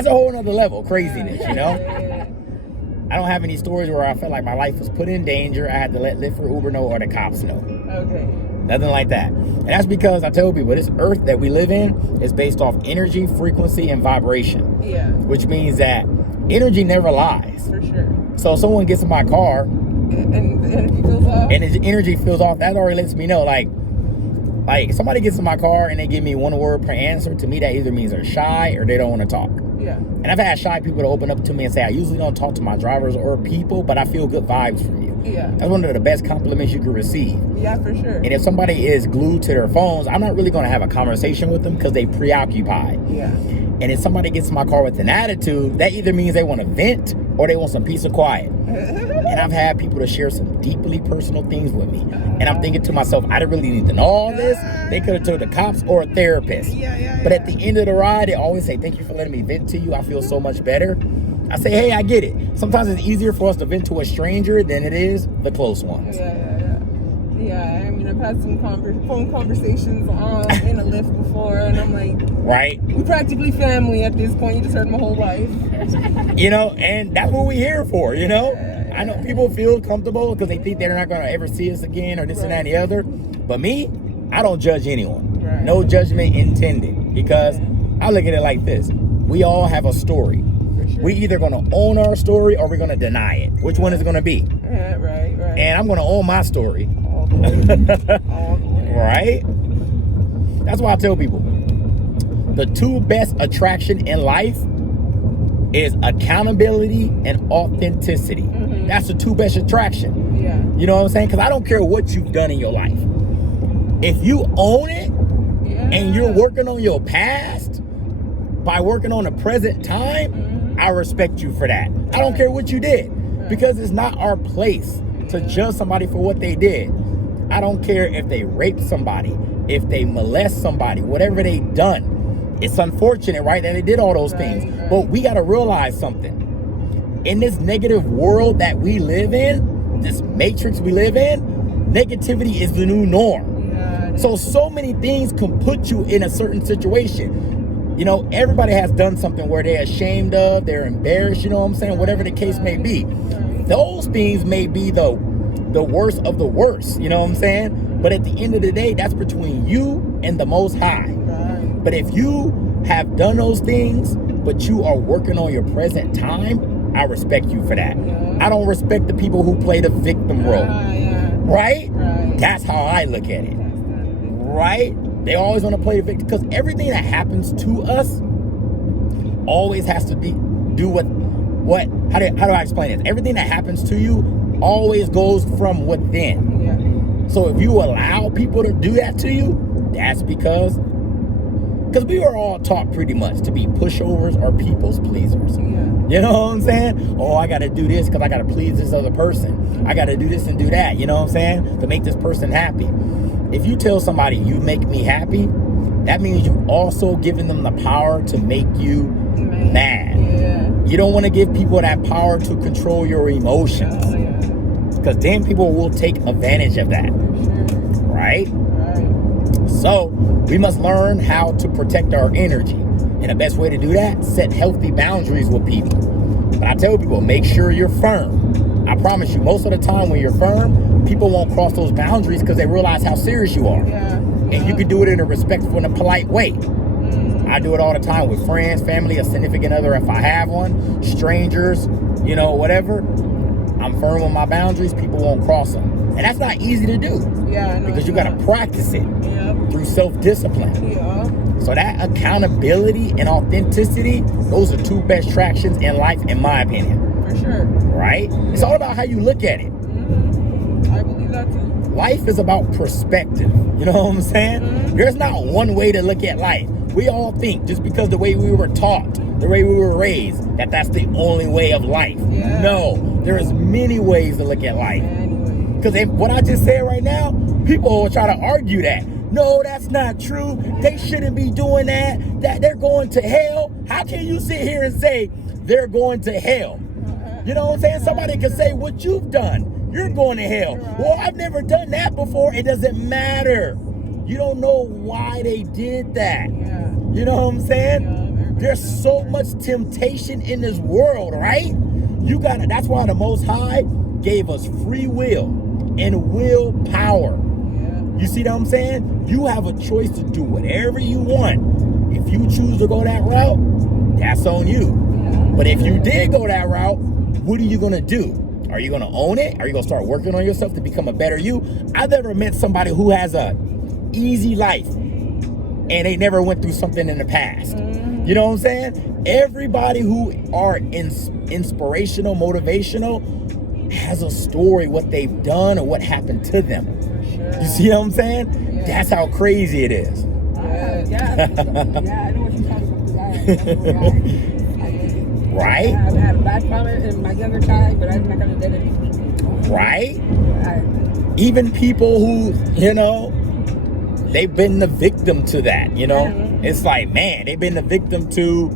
That's a whole nother level, craziness, you know? I don't have any stories where I felt like my life was put in danger. I had to let Lyft or Uber know or the cops know. Okay. Nothing like that. And that's because I tell people this earth that we live in is based off energy, frequency, and vibration. Yeah. Which means that energy never lies. For sure. So if someone gets in my car and the energy feels off. And the energy feels off, that already lets me know, like if somebody gets in my car and they give me one word per answer, to me that either means they're shy or they don't want to talk. Yeah. And I've had shy people to open up to me and say, I usually don't talk to my drivers or people, but I feel good vibes from you. Yeah. That's one of the best compliments you can receive. Yeah, for sure. And if somebody is glued to their phones, I'm not really going to have a conversation with them because they preoccupied. Yeah. And if somebody gets in my car with an attitude, that either means they want to vent or they want some peace and quiet. And I've had people to share some deeply personal things with me. And I'm thinking to myself, I didn't really need to know all this. They could have told the cops or a therapist. But at the end of the ride, they always say, thank you for letting me vent to you. I feel so much better. I say, hey, I get it. Sometimes it's easier for us to vent to a stranger than it is the close ones. Yeah, I mean, I've had some phone conversations in a Lyft before, and I'm like, right? We're practically family at this point. You just heard my whole life. You know, and that's what we're here for, you know? I know people feel comfortable because they think they're not going to ever see us again or this and that and the other. But me, I don't judge anyone. Right. No judgment intended, because I look at it like this. We all have a story. Sure. We either going to own our story or we're going to deny it. Which one is it going to be? Right. And I'm going to own my story. Right? That's why I tell people the two best attraction in life is accountability and authenticity. Mm-hmm. That's the two best attraction. Yeah. You know what I'm saying? Because I don't care what you've done in your life. If you own it and you're working on your past by working on the present time, I respect you for that. I don't care what you did, because it's not our place to judge somebody for what they did. I don't care if they raped somebody, if they molest somebody, whatever they done. It's unfortunate, right, that they did all those things. But we got to realize something. In this negative world that we live in, this matrix we live in, negativity is the new norm. So many things can put you in a certain situation. You know, everybody has done something where they're ashamed of, they're embarrassed, you know what I'm saying? Whatever the case may be. Those things may be the worst of the worst, you know what I'm saying? But at the end of the day, that's between you and the Most High. But if you have done those things, but you are working on your present time, I respect you for that. I don't respect the people who play the victim role. Right? That's how I look at it. Right? They always want to play the victim, because everything that happens to us always has to do how do I explain this? Everything that happens to you always goes from within. So if you allow people to do that to you, that's because we were all taught pretty much to be pushovers or people's pleasers. You know what I'm saying? Oh, I got to do this because I got to please this other person. I got to do this and do that, you know what I'm saying? To make this person happy. If you tell somebody you make me happy, that means you also giving them the power to make you mad. You don't want to give people that power to control your emotions, because then people will take advantage of that. Right? So we must learn how to protect our energy. And the best way to do that, set healthy boundaries with people. But I tell people, make sure you're firm. I promise you, most of the time when you're firm, people won't cross those boundaries because they realize how serious you are. And you can do it in a respectful and a polite way. I do it all the time with friends, family, a significant other if I have one, strangers, you know, whatever. I'm firm on my boundaries, people won't cross them. And that's not easy to do. Because you got to practice it through self-discipline. So that accountability and authenticity, those are two best attractions in life, in my opinion. For sure. Right? It's all about how you look at it. I believe that too. Life is about perspective. You know what I'm saying? There's not one way to look at life. We all think just because the way we were taught, the way we were raised, that's the only way of life. No, there's many ways to look at life. Because what I just said right now, people will try to argue that. No, that's not true. They shouldn't be doing that. That they're going to hell. How can you sit here and say they're going to hell? You know what I'm saying? Somebody can say what you've done. You're going to hell. Well, I've never done that before. It doesn't matter. You don't know why they did that. You know what I'm saying? There's so much temptation in this world, right? That's why the Most High gave us free will and willpower. You see what I'm saying? You have a choice to do whatever you want. If you choose to go that route, that's on you. But if you did go that route, what are you going to do? Are you going to own it? Are you going to start working on yourself to become a better you? I've never met somebody who has a easy life and they never went through something in the past. You know what I'm saying? Everybody who are inspirational, motivational, has a story, what they've done or what happened to them. You see what I'm saying? Yeah. That's how crazy it is. Yeah, I know what you're talking about. Right? I had a bad father in my younger time, but I'm not going to do it. Right? Even people who, they've been the victim to that, It's like, man, they've been the victim to,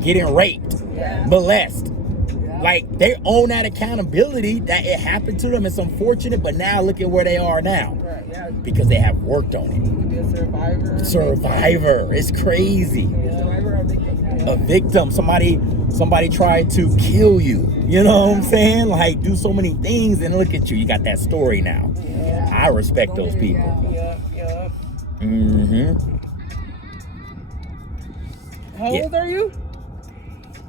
getting raped, molested. Like, they own that accountability that it happened to them. It's unfortunate, but now look at where they are now. Right, yeah. Because they have worked on it. You could be a survivor. Survivor. It's crazy. Survivor or victim. A victim. Somebody tried to kill you. You know what I'm saying? Like, do so many things, and look at you. You got that story now. Yeah. I respect those people. Yep. How old are you?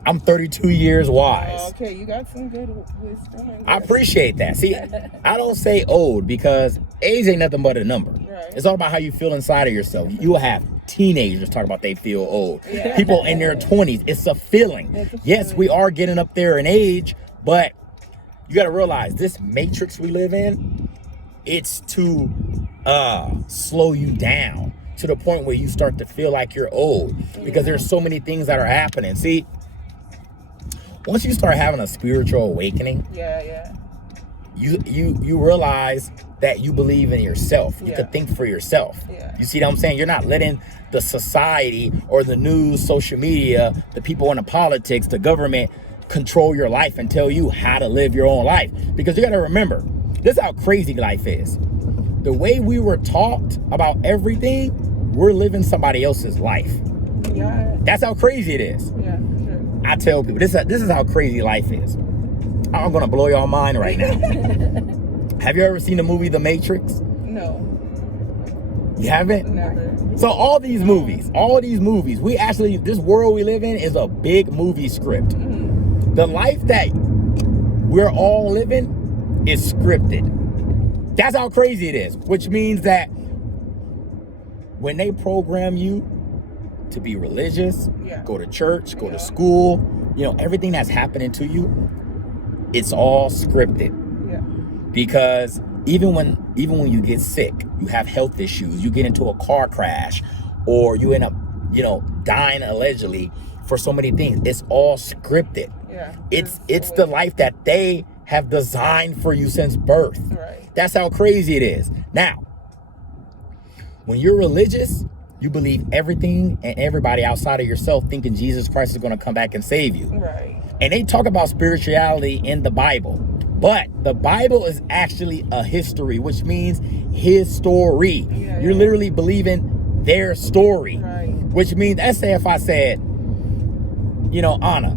I'm 32 years wise. Oh, okay, you got some good wisdom. I appreciate that. See, I don't say old because age ain't nothing but a number. Right. It's all about how you feel inside of yourself. You will have teenagers talk about they feel old. Yeah. People in their 20s. It's a feeling. Yes, we are getting up there in age, but you got to realize this matrix we live in, it's to slow you down to the point where you start to feel like you're old because there's so many things that are happening. See, once you start having a spiritual awakening, you realize that you believe in yourself. You could think for yourself. You see what I'm saying? You're not letting the society or the news, social media, the people in the politics, the government control your life and tell you how to live your own life. Because you got to remember, this is how crazy life is. The way we were taught about everything, we're living somebody else's life. That's how crazy it is. I tell people, this is how crazy life is. I'm going to blow y'all mind right now. Have you ever seen the movie The Matrix? No. You haven't? Never. So all these movies, this world we live in is a big movie script. The life that we're all living is scripted. That's how crazy it is, which means that when they program you to be religious, go to church, go to school, everything that's happening to you, it's all scripted. Because even when you get sick, you have health issues, you get into a car crash, or you end up, dying allegedly for so many things, it's all scripted. It's the life that they have designed for you since birth. That's how crazy it is. Now, when you're religious, you believe everything and everybody outside of yourself thinking Jesus Christ is going to come back and save you. And they talk about spirituality in the Bible. But the Bible is actually a history, which means his story. You're literally believing their story. Which means, let's say if I said, Anna,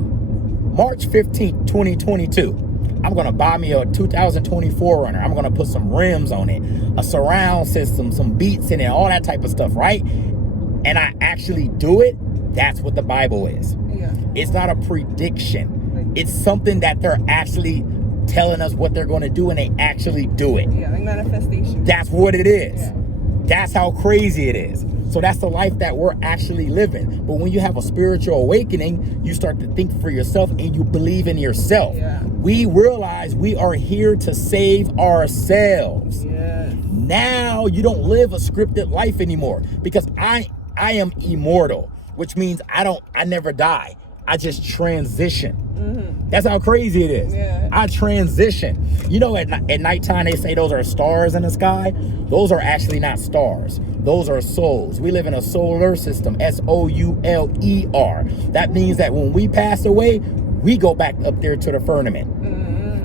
March 15th, 2022, I'm going to buy me a 2024 Runner. I'm going to put some rims on it, a surround system, some beats in it, all that type of stuff, right? And I actually do it. That's what the Bible is. It's not a prediction. It's something that they're actually telling us what they're going to do, and they actually do it. Like manifestation. That's what it is. That's how crazy it is. So that's the life that we're actually living. But when you have a spiritual awakening, you start to think for yourself and you believe in yourself. We realize we are here to save ourselves. Now you don't live a scripted life anymore, because I am immortal, which means I never die. I just transition. That's how crazy it is. I transition. At nighttime they say those are stars in the sky. Those are actually not stars. Those are souls. We live in a solar system, SOULER. That means that when we pass away, we go back up there to the firmament.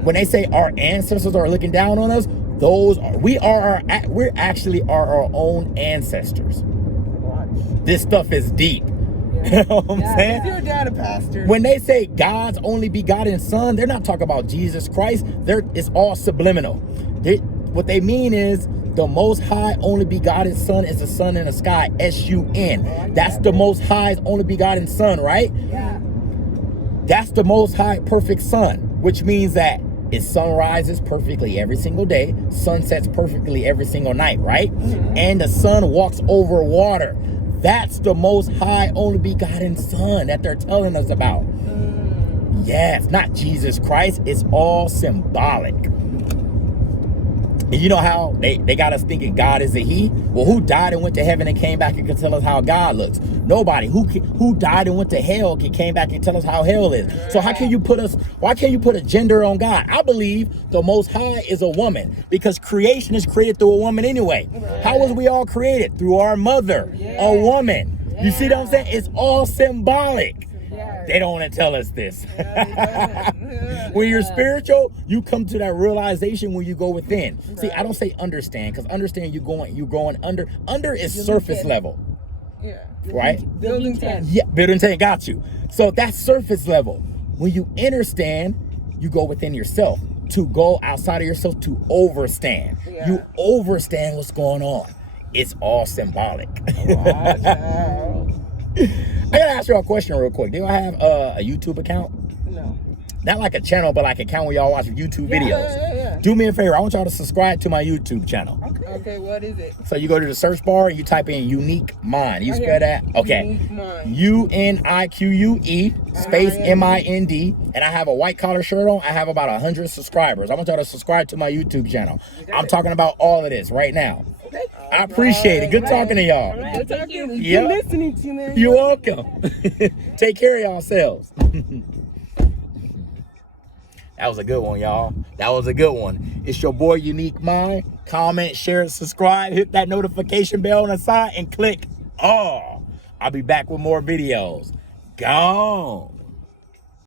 When they say our ancestors are looking down on us, we actually are our own ancestors. This stuff is deep. You know what I'm Yeah. saying? Is your dad a pastor? When they say God's only begotten son, they're not talking about Jesus Christ. It's all subliminal. What they mean is the Most High only begotten son is the sun in the sky, S-U-N. That's the Most High's only begotten son, right? Yeah. That's the Most High perfect son, which means that its sun rises perfectly every single day, sun sets perfectly every single night, right? And the sun walks over water. That's the Most High only begotten son that they're telling us about. Yes, not Jesus Christ. It's all symbolic. And you know how they got us thinking God is a he? Well, who died and went to heaven and came back and could tell us how God looks? Nobody. Who died and went to hell came back and tell us how hell is? So why can't you put a gender on God? I believe the Most High is a woman because creation is created through a woman anyway. How was we all created? Through our mother, a woman. You see what I'm saying? It's all symbolic. They don't want to tell us this. When you're spiritual, you come to that realization when you go within. See, I don't say understand, because understand you're going under. Under is surface level. Yeah. Right? Building 10. Yeah, building 10, got you. So that's surface level. When you understand, you go within yourself. To go outside of yourself, to overstand. Yeah. You overstand what's going on. It's all symbolic. Wow. I gotta ask y'all a question real quick. Do y'all have a YouTube account? No. Not like a channel, but like an account where y'all watch YouTube videos. Yeah. Do me a favor. I want y'all to subscribe to my YouTube channel. Okay, what is it? So you go to the search bar and you type in Unique Mind. You Okay. spell that? Okay. Unique Mind. UNIQUE space MIND. And I have a white collar shirt on. I have about 100 subscribers. I want y'all to subscribe to my YouTube channel. I'm talking about all of this right now. I appreciate it. Good talking to y'all. Good talking. Yep. Good listening to you, man. You're welcome. Take care of yourselves. That was a good one, y'all. That was a good one. It's your boy, Unique Mind. Comment, share, subscribe, hit that notification bell on the side, and click all. I'll be back with more videos. Gone.